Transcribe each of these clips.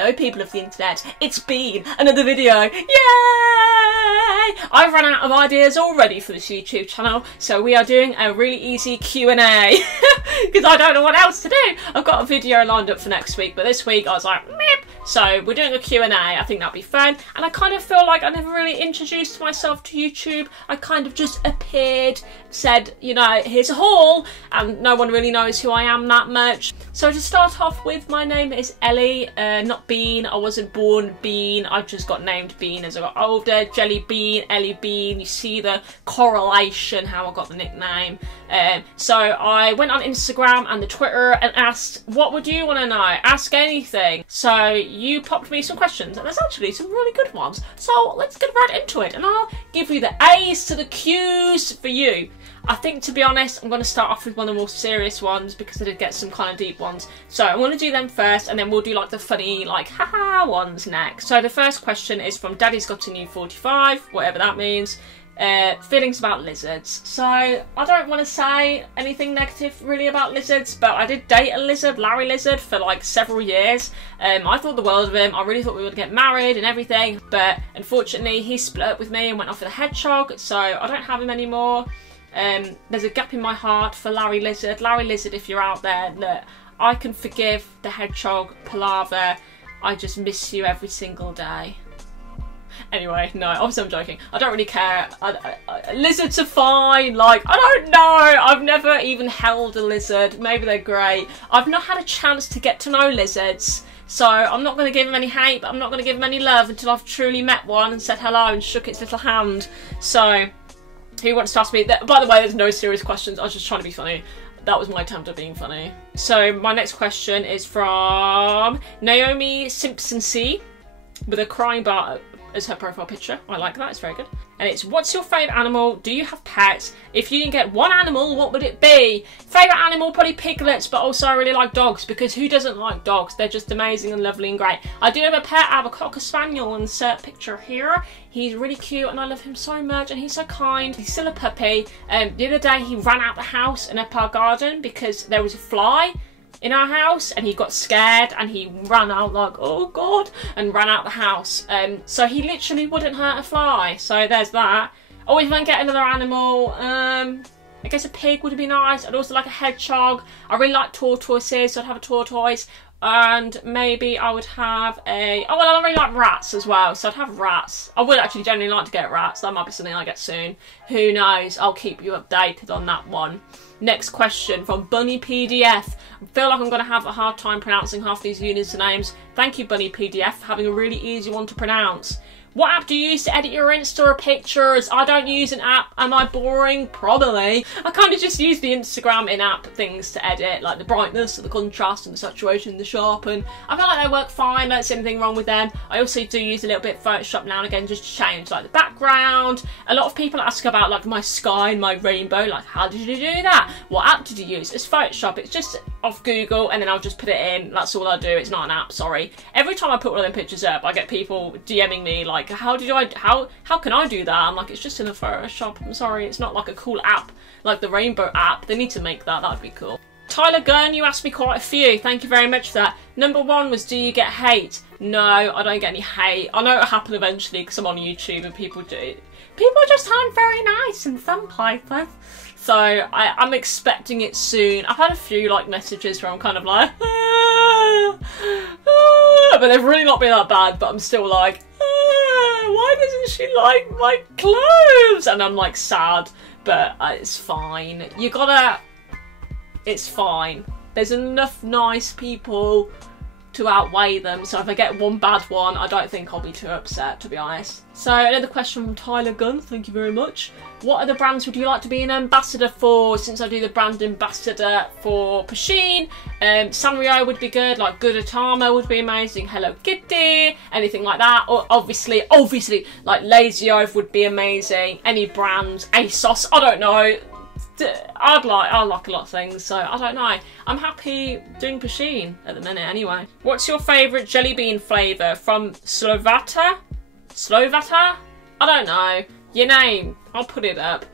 Hello people of the internet, it's been another video, yay! I've run out of ideas already for this YouTube channel, so we are doing a really easy Q&A, because I don't know what else to do. I've got a video lined up for next week, but this week I was like, meep. So we're doing a Q&A, I think that'll be fun, and I kind of feel like I never really introduced myself to YouTube. I kind of just appeared, said, you know, here's a haul, and no one really knows who I am that much. So to start off with, my name is Ellie, not Bean. I wasn't born Bean, I just got named Bean as I got older. Jelly Bean, Ellie Bean, you see the correlation, how I got the nickname. So I went on Instagram and the Twitter and asked, what would you want to know? Ask anything. So you popped me some questions, and there's actually some really good ones. So let's get right into it, and I'll give you the A's to the Q's for you. I think, to be honest, I'm going to start off with one of the more serious ones because I did get some kind of deep ones. So I'm going to do them first, and then we'll do like the funny, like, haha ones next. So the first question is from Daddy's Got a New 45, whatever that means. Feelings about lizards. So I don't want to say anything negative really about lizards, but I did date a lizard, Larry Lizard, for like several years. I thought the world of him. I really thought we would get married and everything, but unfortunately he split up with me and went off with a hedgehog, so I don't have him anymore. There's a gap in my heart for Larry Lizard. Larry Lizard, if you're out there, look, I can forgive the hedgehog palaver. I just miss you every single day. Anyway, no, obviously I'm joking. I don't really care. Lizards are fine. Like, I don't know. I've never even held a lizard. Maybe they're great. I've not had a chance to get to know lizards. So I'm not going to give them any hate. I'm not going to give them any love until I've truly met one and said hello and shook its little hand. So who wants to ask me? By the way, there's no serious questions. I was just trying to be funny. That was my attempt at being funny. So my next question is from Naomi Simpson C, with a crying bar as her profile picture. I like that, it's very good. And it's, what's your favourite animal? Do you have pets? If you can get one animal, what would it be? Favourite animal, probably piglets, but also I really like dogs, because who doesn't like dogs? They're just amazing and lovely and great. I do have a pet, I have a Cocker Spaniel, insert picture here. He's really cute and I love him so much, and he's so kind. He's still a puppy. The other day he ran out the house and up our garden because there was a fly in our house, and he got scared and he ran out like, oh god, and ran out the house. So he literally wouldn't hurt a fly, so there's that. Always want to get another animal. I guess a pig would be nice. I'd also like a hedgehog. I really like tortoises, so I'd have a tortoise. And maybe I would have a, oh well, I really like rats as well, so I'd have rats. I would actually genuinely like to get rats. That might be something I get soon. Who knows? I'll keep you updated on that one. Next question from Bunny PDF. I feel like I'm going to have a hard time pronouncing half these usernames. Thank you, Bunny PDF, for having a really easy one to pronounce. What app do you use to edit your Insta pictures? I don't use an app. Am I boring? Probably. I kind of just use the Instagram in-app things to edit, like the brightness and the contrast and the saturation and the sharpen. I feel like they work fine. I don't see anything wrong with them. I also do use a little bit of Photoshop now and again just to change like the background. A lot of people ask about like my sky and my rainbow. Like, how did you do that? What app did you use? It's Photoshop. It's just off Google and then I'll just put it in. That's all I do. It's not an app, sorry. Every time I put one of them pictures up, I get people DMing me like, how can I do that? I'm like, it's just in a Photoshop. I'm sorry, it's not like a cool app like the Rainbow app. They need to make that. That'd be cool. Tyler Gunn, you asked me quite a few. Thank you very much for that. Number one was, do you get hate? No, I don't get any hate. I know it'll happen eventually because I'm on YouTube and people do. People just aren't very nice in some places. So I'm expecting it soon. I've had a few like messages where I'm kind of like, but they've really not been that bad. But I'm still like, why doesn't she like my clothes? And I'm like sad, but it's fine. It's fine. There's enough nice people to outweigh them, so if I get one bad one, I don't think I'll be too upset, to be honest. So another question from Tyler Gunn, thank you very much. What other brands would you like to be an ambassador for? Since I do the brand ambassador for Pusheen, Sanrio would be good, like Gudetama would be amazing, Hello Kitty, anything like that. Or obviously, like Lazy Oaf would be amazing. Any brand, ASOS, I don't know. I like a lot of things, so I don't know. I'm happy doing Pusheen at the minute anyway. What's your favourite jelly bean flavour? From Slovata? I don't know. Your name. I'll put it up.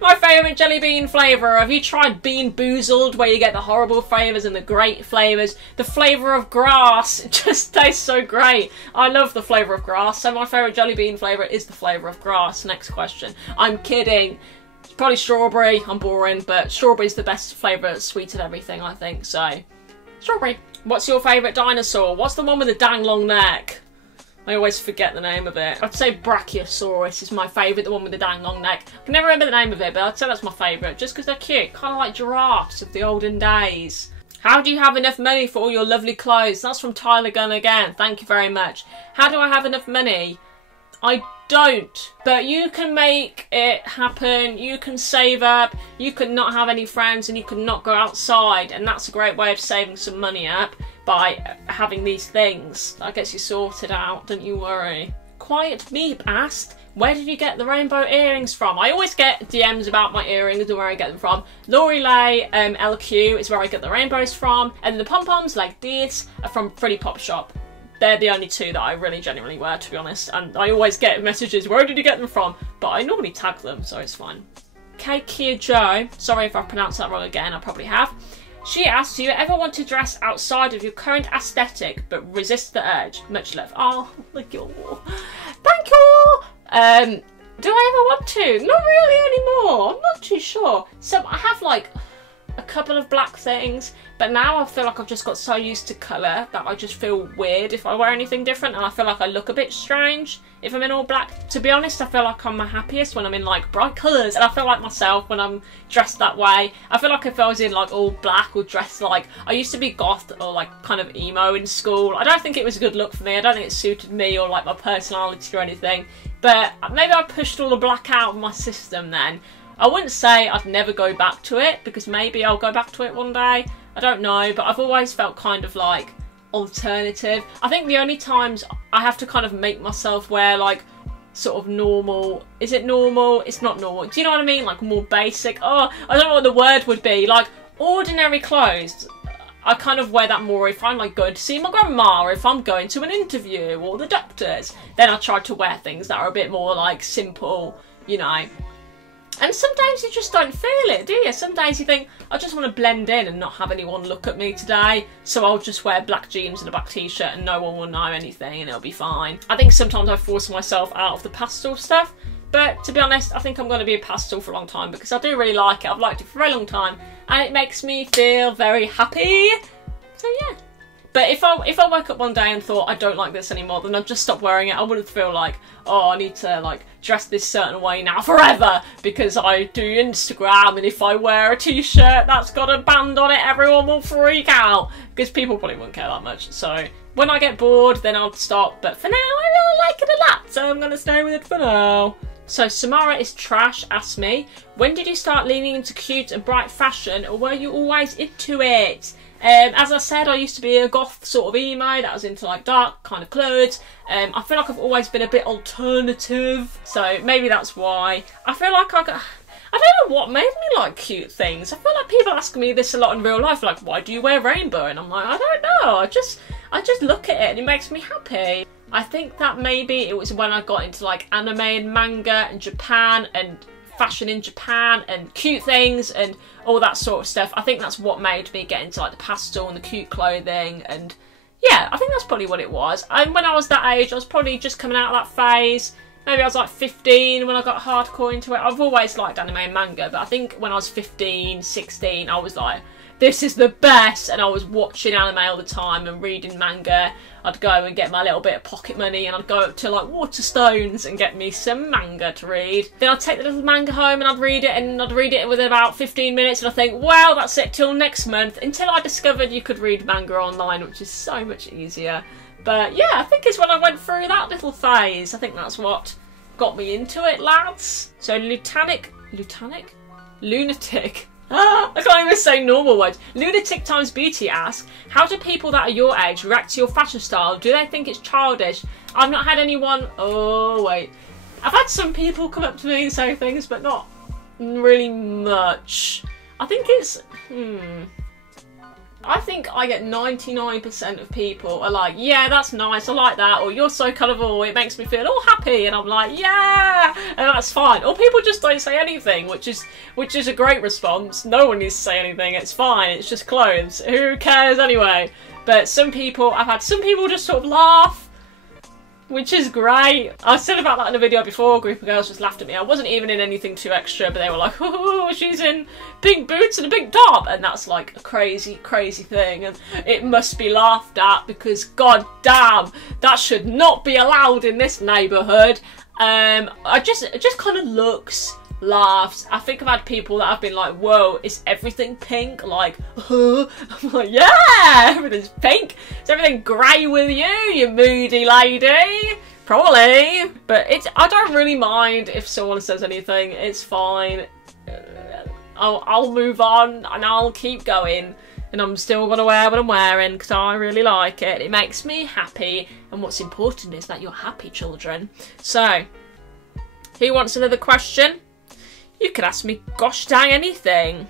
My favourite jelly bean flavour. Have you tried Bean Boozled, where you get the horrible flavours and the great flavours? The flavour of grass, it just tastes so great. I love the flavour of grass, so my favourite jelly bean flavour is the flavour of grass. Next question. I'm kidding. It's probably strawberry. I'm boring, but strawberry's the best flavour, sweet of everything, I think, so. Strawberry. What's your favourite dinosaur? What's the one with the dang long neck? I always forget the name of it. I'd say Brachiosaurus is my favourite, the one with the dang long neck. I can never remember the name of it, but I'd say that's my favourite, just because they're cute. Kind of like giraffes of the olden days. How do you have enough money for all your lovely clothes? That's from Tyler Gunn again. Thank you very much. How do I have enough money? I don't. But you can make it happen. You can save up. You can not have any friends and you can not go outside. And that's a great way of saving some money up. By having these things. That gets you sorted out, don't you worry. Quiet Meep asked, where did you get the rainbow earrings from? I always get DMs about my earrings and where I get them from. Laurie Lay LQ is where I get the rainbows from. And the pom-poms like this are from Pretty Pop Shop. They're the only two that I really genuinely wear, to be honest. And I always get messages, where did you get them from? But I normally tag them, so it's fine. Kia Joe, sorry if I pronounced that wrong again, I probably have. She asks, do you ever want to dress outside of your current aesthetic but resist the urge? Much love. Oh, thank you. Thank you! Do I ever want to? Not really anymore. I'm not too sure. So I have like a couple of black things, but now I feel like I've just got so used to colour that I just feel weird if I wear anything different, and I feel like I look a bit strange if I'm in all black. To be honest, I feel like I'm my happiest when I'm in like bright colours, and I feel like myself when I'm dressed that way. I feel like if I was in like all black or dressed like, I used to be goth or like kind of emo in school. I don't think it was a good look for me. I don't think it suited me or like my personality or anything, but maybe I pushed all the black out of my system then. I wouldn't say I'd never go back to it, because maybe I'll go back to it one day. I don't know, but I've always felt kind of like alternative. I think the only times I have to kind of make myself wear like sort of normal, is it normal? It's not normal. Do you know what I mean? Like more basic. Oh, I don't know what the word would be. Like ordinary clothes. I kind of wear that more if I'm like going to see my grandma, or if I'm going to an interview or the doctors. Then I try to wear things that are a bit more like simple, you know. And sometimes you just don't feel it, do you? Some days you think, I just want to blend in and not have anyone look at me today, so I'll just wear black jeans and a black t-shirt and no one will know anything and it'll be fine. I think sometimes I force myself out of the pastel stuff, but to be honest, I think I'm going to be a pastel for a long time because I do really like it. I've liked it for a very long time and it makes me feel very happy. So yeah. But if I woke up one day and thought I don't like this anymore, then I'd just stop wearing it. I wouldn't feel like, oh, I need to like dress this certain way now forever because I do Instagram, and if I wear a t-shirt that's got a band on it, everyone will freak out because people probably won't care that much. So when I get bored, then I'll stop. But for now, I really like it a lot, so I'm going to stay with it for now. So Samara is trash asked me, when did you start leaning into cute and bright fashion, or were you always into it? As I said, I used to be a goth sort of emo that was into like dark kind of clothes. I feel like I've always been a bit alternative, so maybe that's why. I feel like I don't know what made me like cute things. I feel like people ask me this a lot in real life, like, why do you wear rainbow? And I'm like, I don't know, I just look at it and it makes me happy. I think that maybe it was when I got into like anime and manga and Japan and fashion in Japan and cute things and all that sort of stuff. I think that's what made me get into like the pastel and the cute clothing, and yeah, I think that's probably what it was. And when I was that age, I was probably just coming out of that phase. Maybe I was like 15 when I got hardcore into it. I've always liked anime and manga, but I think when I was 15, 16, I was like, this is the best, and I was watching anime all the time and reading manga. I'd go and get my little bit of pocket money and I'd go up to like Waterstones and get me some manga to read. Then I'd take the little manga home and I'd read it, and I'd read it within about 15 minutes and I think, wow, that's it till next month, until I discovered you could read manga online, which is so much easier. But yeah, I think it's when I went through that little phase. I think that's what got me into it, lads. So Lunatic? I can't even say normal words. Lunatic Times Beauty asks, how do people that are your age react to your fashion style? Do they think it's childish? I've not had anyone... Oh, wait. I've had some people come up to me and say things, but not really much. I think it's... I think I get 99% of people are like, yeah, that's nice, I like that, or you're so colourful, it makes me feel all happy, and I'm like, yeah, and that's fine. Or people just don't say anything, which is a great response. No one needs to say anything, it's fine, it's just clothes, who cares anyway? But I've had some people just sort of laugh, which is great. I said about that in a video before, a group of girls just laughed at me. I wasn't even in anything too extra, but they were like, oh, she's in pink boots and a pink top, and that's like a crazy, crazy thing, and it must be laughed at because god damn, that should not be allowed in this neighbourhood. It just kind of looks, laughs. I think I've had people that have been like, whoa, is everything pink? Like, I'm like, yeah, everything's pink. Is everything grey with you moody lady? Probably. But I don't really mind if someone says anything, it's fine. I'll move on and I'll keep going, and I'm still going to wear what I'm wearing because I really like it. It makes me happy, and what's important is that you're happy, children. So, who wants another question? You could ask me gosh dang anything.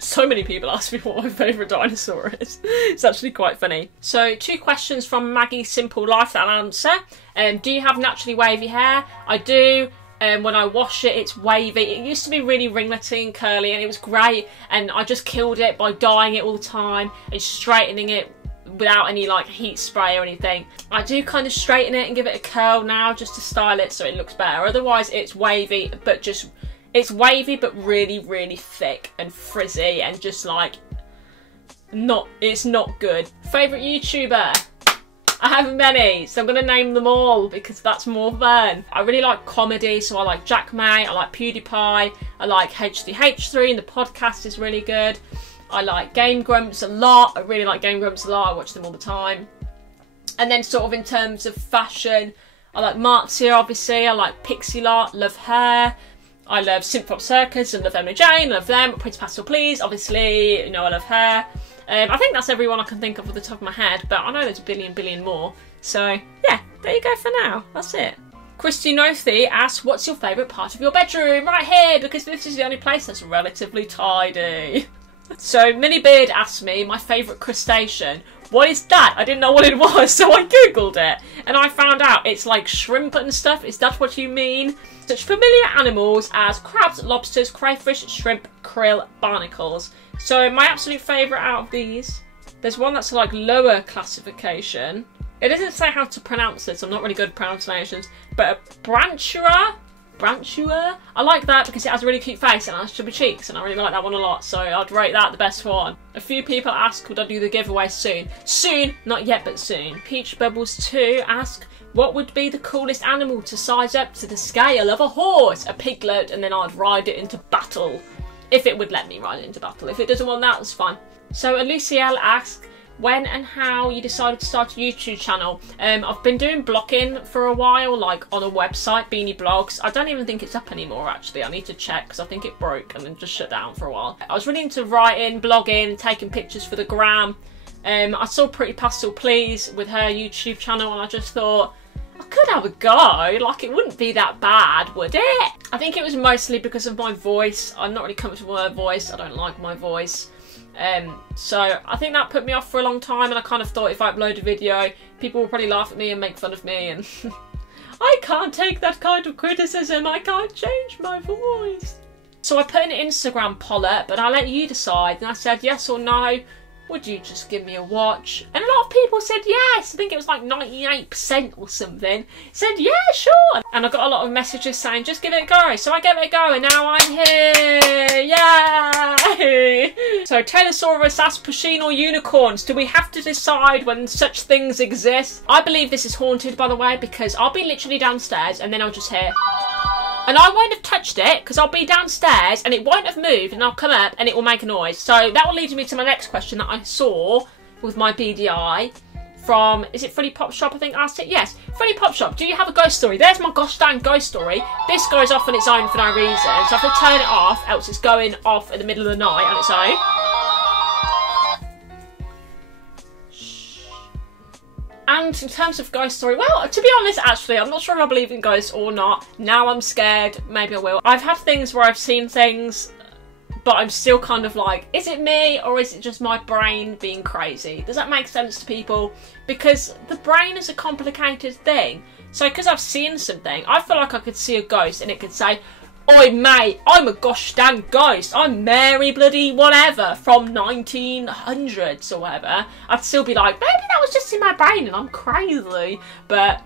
So many people ask me what my favourite dinosaur is. It's actually quite funny. So 2 questions from Maggie Simple Life that I'll answer. Do you have naturally wavy hair? I do. When I wash it, it's wavy. It used to be really ringlety and curly, and it was great, and I just killed it by dyeing it all the time and straightening it without any like heat spray or anything. I do kind of straighten it and give it a curl now just to style it so it looks better. Otherwise it's wavy, but just it's wavy but really, really thick and frizzy and just like it's not good. Favourite YouTuber? I have many, so I'm going to name them all because that's more fun. I really like comedy, so I like Jack May, I like PewDiePie, I like H3H3, and the podcast is really good. I like Game Grumps a lot. I really like Game Grumps a lot. I watch them all the time. And then sort of in terms of fashion, I like Marcia, obviously. I like Pixie Lot, love her. I love Simpop Circus and love Emily Jane, love them. Pretty Pastel Please, obviously, you know, I love her. I think that's everyone I can think of off the top of my head, but I know there's a billion more. So, yeah, there you go for now. That's it. Christy Nothi asks, what's your favourite part of your bedroom? Right here, because this is the only place that's relatively tidy. So, Minnie Beard asked me my favourite crustacean. What is that? I didn't know what it was, so I googled it. And I found out it's like shrimp and stuff. Is that what you mean? Such familiar animals as crabs, lobsters, crayfish, shrimp, krill, barnacles. So my absolute favourite out of these, there's one that's like lower classification. It doesn't say how to pronounce this, I'm not really good at pronunciations, but a branchua? I like that because it has a really cute face and it has chubby cheeks, and I really like that one a lot, so I'd rate that the best one. A few people ask, would I do the giveaway soon? Soon, not yet, but soon. Peach Bubbles 2 ask, what would be the coolest animal to size up to the scale of a horse? A piglet, and then I'd ride it into battle. If it would let me ride it into battle. If it doesn't want that, that's fine. So Lucielle asks, when and how you decided to start a YouTube channel. I've been doing blogging for a while, like on a website, Beanie Blogs. I don't even think it's up anymore actually. I need to check because I think it broke and then just shut down for a while. I was really into writing, blogging, taking pictures for the gram. I saw Pretty Pastel Please with her YouTube channel and I just thought, I could have a go, like it wouldn't be that bad, would it? I think it was mostly because of my voice. I'm not really comfortable with my voice, I don't like my voice. So I think that put me off for a long time, and I kind of thought if I upload a video, people will probably laugh at me and make fun of me, and I can't take that kind of criticism, I can't change my voice. So I put an Instagram poll up, and I let you decide, and I said yes or no. Would you just give me a watch? And a lot of people said yes. I think it was like 98% or something. Said yeah, sure. And I got a lot of messages saying just give it a go. So I gave it a go and now I'm here. Yay! So Tylosaurus asks, Pusheen or unicorns? Do we have to decide when such things exist? I believe this is haunted, by the way, because I'll be literally downstairs and then I'll just hear... And I won't have touched it because I'll be downstairs and it won't have moved, and I'll come up and it will make a noise. So that will lead me to my next question that I saw with my BDI from, is it Freddy Pop Shop? I think asked it. Yes, Freddy Pop Shop. Do you have a ghost story? There's my gosh dang ghost story. This goes off on its own for no reason. So I have to turn it off, else it's going off in the middle of the night on its own. And in terms of ghost story, well, to be honest, actually, I'm not sure if I believe in ghosts or not. Now I'm scared. Maybe I will. I've had things where I've seen things but I'm still kind of like, is it me or is it just my brain being crazy? Does that make sense to people? Because the brain is a complicated thing. So because I've seen something, I feel like I could see a ghost and it could say, oi mate, I'm a gosh dang ghost, I'm Mary bloody whatever from 1900s or whatever. I'd still be like, maybe that was just in my brain and I'm crazy. But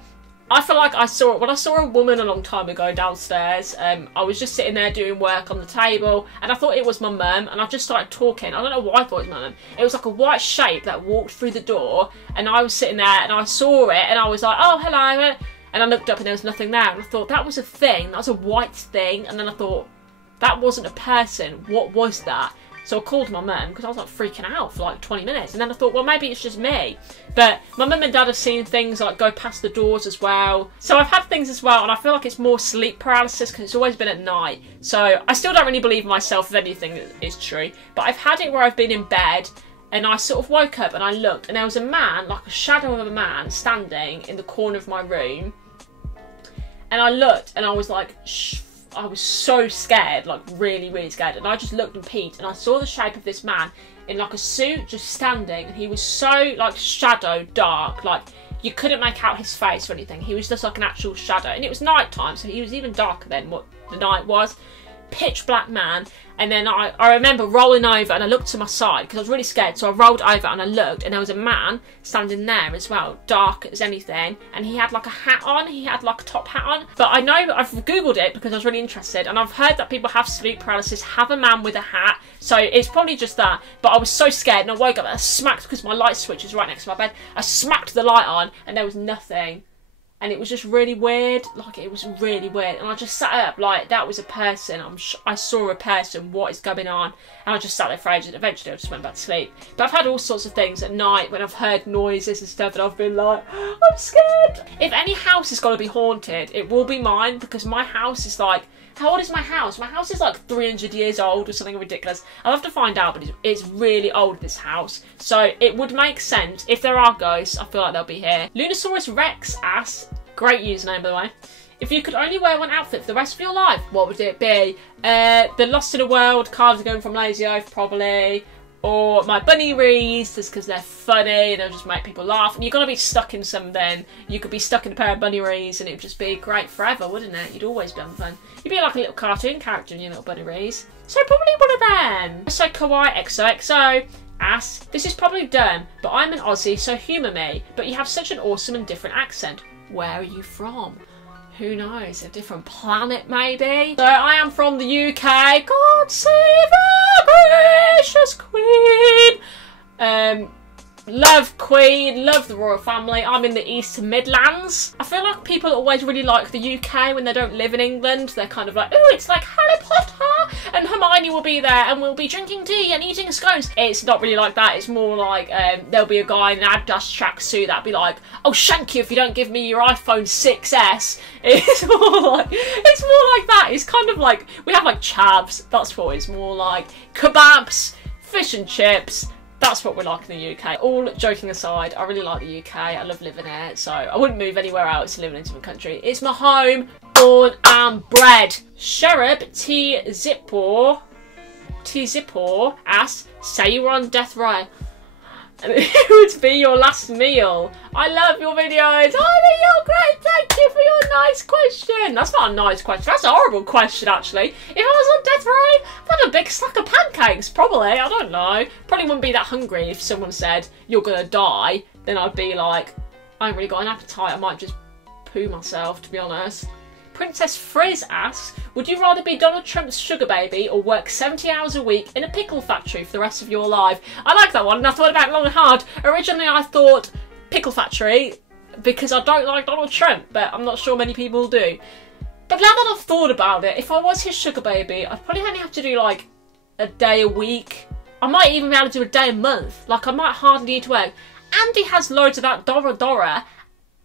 I feel like I saw a woman a long time ago downstairs. I was just sitting there doing work on the table and I thought it was my mum, and I just started talking. I don't know why I thought it was my mum. It was like a white shape that walked through the door, and I was sitting there and I saw it and I was like, oh hello, and I looked up and there was nothing there, and I thought that was a thing, that was a white thing, and then I thought that wasn't a person, what was that? So I called my mum because I was like freaking out for like 20 minutes, and then I thought, well, maybe it's just me. But my mum and dad have seen things like go past the doors as well. So I've had things as well, and I feel like it's more sleep paralysis because it's always been at night. So I still don't really believe myself if anything is true. But I've had it where I've been in bed and I sort of woke up and I looked and there was a man, like a shadow of a man, standing in the corner of my room. And I looked and I was like, shh. I was so scared, like really, really scared. And I just looked and peeked and I saw the shape of this man in like a suit just standing. And he was so like shadow dark, like you couldn't make out his face or anything. He was just like an actual shadow. And it was night time, so he was even darker than what the night was. Pitch black man. And then I remember rolling over and I looked to my side because I was really scared, so I rolled over and I looked and there was a man standing there as well, dark as anything, and he had like a hat on, he had like a top hat on. But I know, I've googled it because I was really interested, and I've heard that people have sleep paralysis have a man with a hat, so it's probably just that. But I was so scared and I woke up and I smacked, because my light switch is right next to my bed, I smacked the light on and there was nothing. And it was just really weird, like it was really weird. And I just sat up like that was a person, I saw a person, what is going on? And I just sat there for ages and eventually I just went back to sleep. But I've had all sorts of things at night when I've heard noises and stuff and I've been like, I'm scared. If any house is going to be haunted, it will be mine, because my house is like, how old is my house? My house is like 300 years old or something ridiculous. I'll have to find out, but it's really old, this house. So it would make sense. If there are ghosts, I feel like they'll be here. Lunosaurus Rex asks, great username by the way, if you could only wear one outfit for the rest of your life, what would it be? The Lost in the World cardigan from Lazy Oaf, probably. Or my bunny wreaths, just because they're funny and they'll just make people laugh. And you're going to be stuck in something. You could be stuck in a pair of bunny wreaths and it would just be great forever, wouldn't it? You'd always be having fun. You'd be like a little cartoon character in your little bunny wreaths. So probably one of them. So Kawaii XOXO asks, this is probably dumb, but I'm an Aussie, so humour me. But you have such an awesome and different accent. Where are you from? Who knows? A different planet, maybe? So I am from the UK. God save our gracious Queen. Love Queen, love the royal family. I'm in the East Midlands. I feel like people always really like the UK when they don't live in England. They're kind of like, oh, it's like Harry Potter, and Hermione will be there and we'll be drinking tea and eating scones. It's not really like that. It's more like there'll be a guy in an Adidas tracksuit that'll be like, oh, shank you if you don't give me your iPhone 6S. It's more like that. It's kind of like, we have like chavs. That's what it's more like. Kebabs, fish and chips. That's what we're like in the UK. All joking aside, I really like the UK. I love living here, so I wouldn't move anywhere else to live in a different country. It's my home, born and bred. Sherub T Zippor asks, say you were on death row and it would be your last meal. I love your videos. Oh, you're great. Thank you for your nice question. That's not a nice question. That's a horrible question, actually. If I was on death row, I'd have a big stack of pancakes, probably. I don't know. Probably wouldn't be that hungry if someone said, you're going to die. Then I'd be like, I ain't really got an appetite. I might just poo myself, to be honest. Princess Frizz asks, would you rather be Donald Trump's sugar baby or work 70 hours a week in a pickle factory for the rest of your life? I like that one, and I thought about it long and hard. Originally I thought pickle factory because I don't like Donald Trump, but I'm not sure many people do. But now that I've thought about it, if I was his sugar baby, I'd probably only have to do like a day a week. I might even be able to do a day a month. Like, I might hardly need to work. And he has loads of that Dora,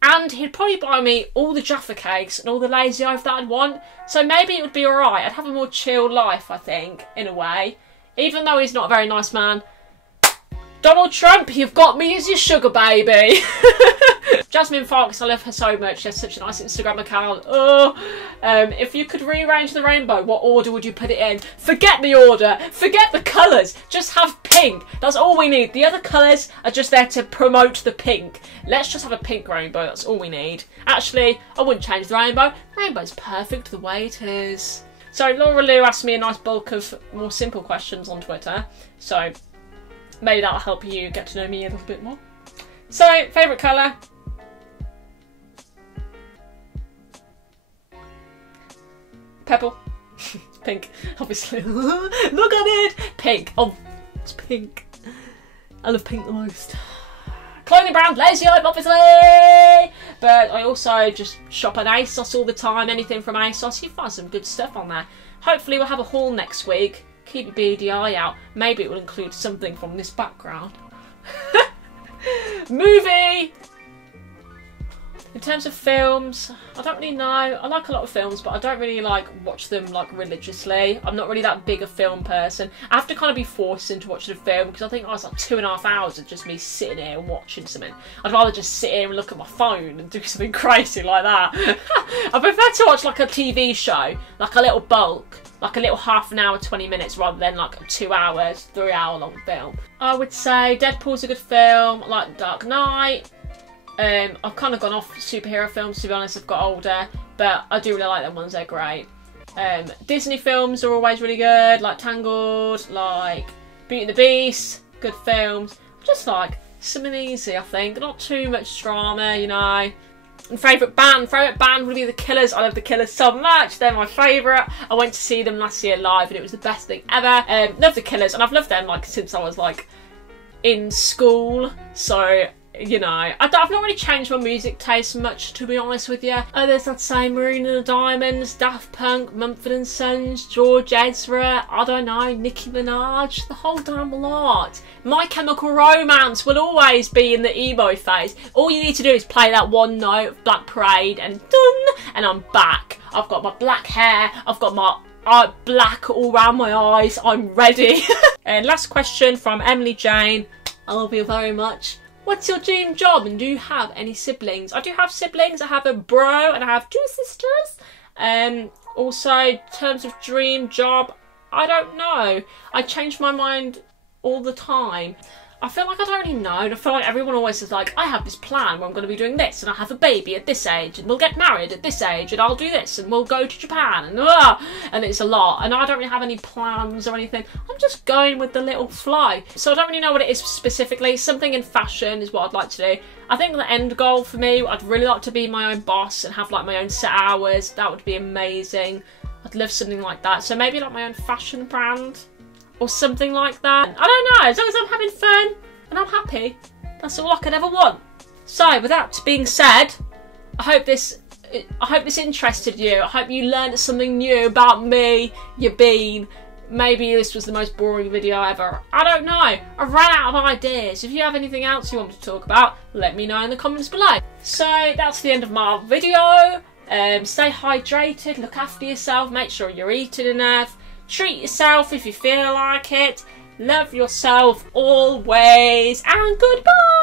and he'd probably buy me all the Jaffa cakes and all the Lazy Oaf that I'd want. So maybe it would be alright. I'd have a more chilled life, I think, in a way. Even though he's not a very nice man. Donald Trump, you've got me as your sugar baby. Jasmine Fox, I love her so much. She has such a nice Instagram account. Oh, if you could rearrange the rainbow, what order would you put it in? Forget the order. Forget the colours. Just have pink. That's all we need. The other colours are just there to promote the pink. Let's just have a pink rainbow. That's all we need. Actually, I wouldn't change the rainbow. The rainbow's perfect the way it is. So Laura Lou asked me a nice bulk of more simple questions on Twitter. So maybe that'll help you get to know me a little bit more. So, favourite colour? Purple. Pink, obviously. Look at it! Pink. Oh, it's pink. I love pink the most. Clothing brand, Lazy Hope, obviously! But I also just shop at ASOS all the time. Anything from ASOS, you find some good stuff on there. Hopefully we'll have a haul next week. Keep your beady eye out. Maybe it will include something from this background. Movie! In terms of films, I don't really know. I like a lot of films, but I don't really watch them religiously. I'm not really that big a film person. I have to kind of be forced into watching a film because I think it's like 2.5 hours of just me sitting here and watching something. I'd rather just sit here and look at my phone and do something crazy like that. I prefer to watch like a TV show, like a little bulk, like a little half an hour, 20 minutes, rather than like a 2 hours, 3 hour long film. I would say Deadpool's a good film. I like Dark Knight. I've kind of gone off superhero films, to be honest. I've got older, but I do really like them ones. They're great. Disney films are always really good, like Tangled, like Beauty and the Beast. Good films. Just like something easy, I think. Not too much drama, you know. And favourite band would be The Killers. I love The Killers so much. They're my favourite. I went to see them last year live, and it was the best thing ever. Love The Killers, and I've loved them since I was in school. So, you know, I've not really changed my music taste much, to be honest with you. Others I'd say Marina and the Diamonds, Daft Punk, Mumford & Sons, George Ezra, I don't know, Nicki Minaj, the whole damn lot. My Chemical Romance will always be in the emo phase. All you need to do is play that one note of Black Parade and done, and I'm back. I've got my black hair, I've got my black all around my eyes, I'm ready. And last question from Emily Jane. I love you very much. What's your dream job, and do you have any siblings? I do have siblings. I have a bro and I have 2 sisters. Also, in terms of dream job, I don't know. I change my mind all the time. I feel like I don't really know, and I feel like everyone always says I have this plan where I'm going to be doing this, and I'll have a baby at this age, and we'll get married at this age, and I'll do this, and we'll go to Japan, and it's a lot, and I don't really have any plans or anything. I'm just going with the little flow. So I don't really know what it is specifically. Something in fashion is what I'd like to do. I think the end goal for me, I'd really like to be my own boss and have my own set hours. That would be amazing. I'd love something like that. So maybe my own fashion brand, or something like that. I don't know, as long as I'm having fun and I'm happy, that's all I could ever want. So with that being said, I hope this interested you. I hope you learned something new about me, your bean. Maybe this was the most boring video ever. I don't know. I've run out of ideas. If you have anything else you want to talk about, let me know in the comments below. So that's the end of my video. Stay hydrated, look after yourself, make sure you're eating enough. Treat yourself if you feel like it. Love yourself always. And goodbye.